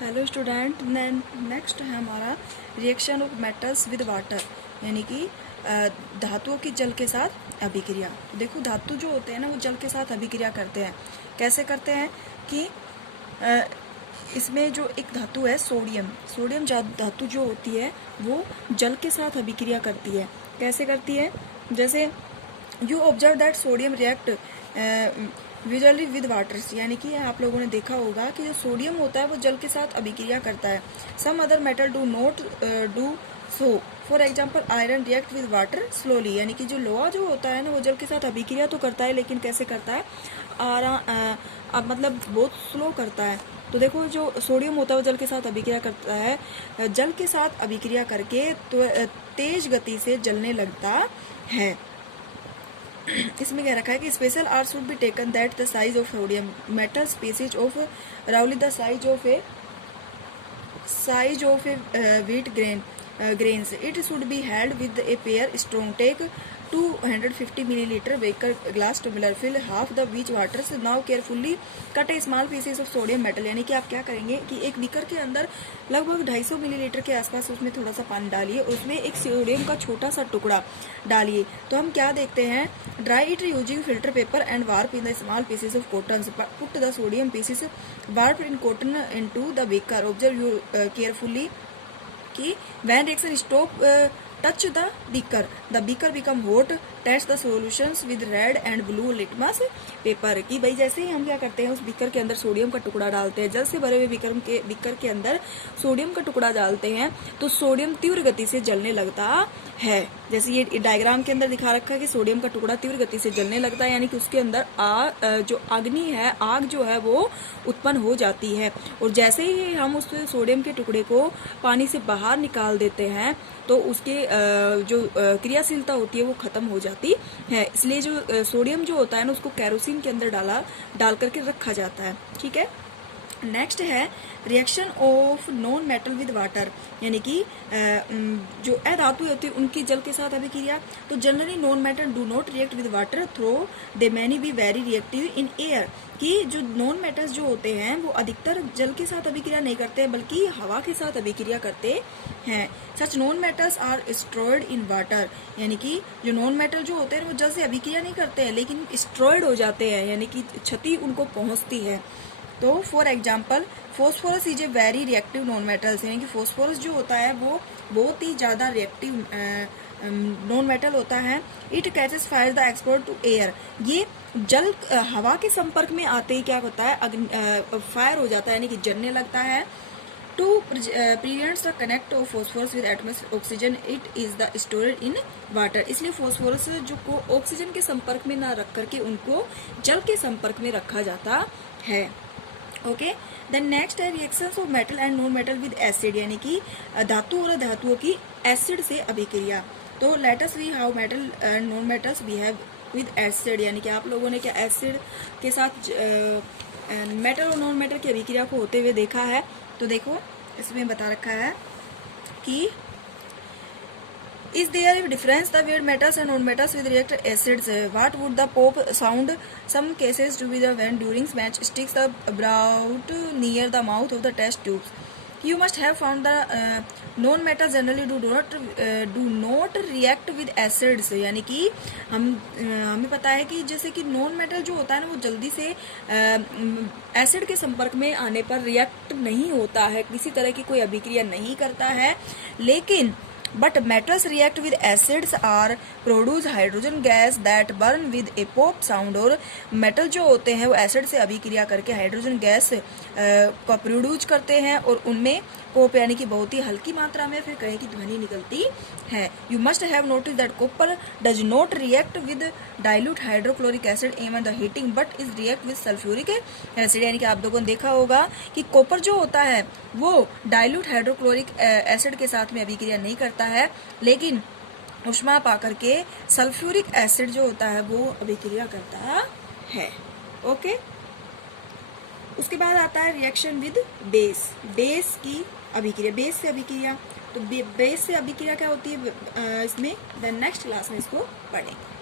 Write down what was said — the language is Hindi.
हेलो स्टूडेंट, नेक्स्ट है हमारा reaction of metals with water, यानी कि धातुओं की जल के साथ अभिक्रिया। तो देखो, धातु जो होते हैं ना वो जल के साथ अभिक्रिया करते हैं। कैसे करते हैं कि इसमें जो एक धातु है सोडियम धातु जो होती है वो जल के साथ अभिक्रिया करती है। कैसे करती है? जैसे you observe that sodium react visually with water, यानी कि आप लोगों ने देखा होगा कि जो सोडियम होता है वो जल के साथ अभिक्रिया करता है। Some other metal do not do so. For example iron react with water slowly, यानी कि जो लोहा जो होता है ना वो जल के साथ अभिक्रिया तो करता है, लेकिन कैसे करता है? मतलब बहुत स्लो करता है। तो देखो, जो सोडियम होता है वो जल के साथ अभिक्रिया करता है, जल के साथ अभिक्रिया करके तो तेज गति से जलने लगता है। इसमें क्या रखा है कि special are should be taken that the size of sodium metal species of roughly the size of a wheat grains. It should be held with a pair strong. Take 250 milliliter beaker glass tumbler, fill half the which water. Now carefully cut a small pieces of sodium metal. यानी कि आप क्या करेंगे कि एक बीकर के अंदर लगभग 250 मिलीलीटर के आसपास उसमें थोड़ा सा पानी डालिए, उसमें एक सोडियम का छोटा सा टुकड़ा डालिए। तो हम क्या देखते हैं? Dry it using filter paper and warp in the small pieces of cotton. Put the sodium pieces warp in cotton into the beaker. Observe you carefully कि when reaction stop touch the beaker become hot. Test the solutions with red and blue litmus paper. कि भाई जैसे ही हम क्या करते हैं, उस बीकर के अंदर सोडियम का टुकड़ा डालते हैं, जल से भरे हुए बीकर के अंदर सोडियम का टुकड़ा डालते हैं तो सोडियम तीव्र गति से जलने लगता है। जैसे ये डायग्राम के अंदर दिखा रखा है कि सोडियम का टुकड़ा तीव्र गति से जलने लगता है, यानी कि उसके अंदर जो अग्नि है, आग जो है वो उत्पन्न हो जाती है। और जैसे ही हम उस सोडियम के टुकड़े को पानी से बाहर निकाल देते हैं तो उसके जो क्रियाशीलता होती है वो खत्म हो जाती है। इसलिए जो सोडियम जो होता है ना उसको केरोसिन के अंदर डाल करके रखा जाता है। ठीक है। नेक्स्ट है reaction of non metal with water, यानी कि जो अधातु होती है उनकी जल के साथ अभिक्रिया। तो generally non metal do not react with water though they many be very reactive in air, कि जो नॉन मेटल्स जो होते हैं वो अधिकतर जल के साथ अभिक्रिया नहीं करते हैं बल्कि हवा के साथ अभिक्रिया करते हैं। Such non metals are stored in water, यानी कि जो नॉन मेटल जो होते हैं वो जल से अभिक्रिया नहीं करते हैं लेकिन स्ट्रॉयड हो जाते हैं, यानी कि क्षति उनको पहुंचती है। तो for example phosphorus is a very reactive non metals, यानी कि फॉस्फोरस जो होता है वो बहुत ही ज्यादा रिएक्टिव नॉन मेटल होता है। It catches fire the export to air, ये जल हवा के संपर्क में आते ही क्या होता है? फायर हो जाता है, यानी कि जलने लगता है। To prevents the connect of phosphorus with atmospheric oxygen, it is the stored in water. इसलिए फॉस्फोरस जो को ऑक्सीजन के संपर्क में ना रख करके उनको जल के संपर्क में रखा जाता है। ओके, देन नेक्स्ट है reactions of metal and non metal with acid, यानी कि धातु और धातुओं की एसिड से अभिक्रिया। तो let us see how metal and non metals behave with acid, यानी कि आप लोगों ने क्या एसिड के साथ मेटल और नॉन मेटल की अभिक्रिया को होते हुए देखा है। तो देखो, इसमें बता रखा है कि Is there a difference the way metals and non-metals with react acids? What would the pop sound? Some cases to be the when during match sticks the brout near the mouth of the test tubes. You must have found the non-metals generally do not react with acids, यानी कि हमें पता है कि जैसे कि नॉन मेटल जो होता है ना वो जल्दी से एसिड के संपर्क में आने पर रिएक्ट नहीं होता है, किसी तरह की कोई अभिक्रिया नहीं करता है। लेकिन but metals react with acids or produce hydrogen gas that burn with a pop sound। और मेटल जो होते हैं वो एसिड से अभिक्रिया करके हाइड्रोजन गैस को प्रोड्यूस करते हैं और उनमें पोप यानी कि बहुत ही हल्की मात्रा में फिर कहीं की ध्वनि निकलती है। You must have notice that copper does not react with dilute hydrochloric acid even the heating but is react with sulphuric acid, यानी कि आप लोगों ने देखा होगा कि कॉपर जो होता है वो डाइल्यूट हाइड्रोक्लोरिक एसिड के साथ में अभिक्रिया नहीं करता है, लेकिन ऊष्मा पा करके सल्फ्यूरिक एसिड जो होता है वो अभिक्रिया करता है। ओके, उसके बाद आता है रिएक्शन विद बेस की अभिक्रिया, बेस से अभिक्रिया। तो बेस से अभिक्रिया क्या होती है इसमें नेक्स्ट क्लास में इसको पढ़ेंगे।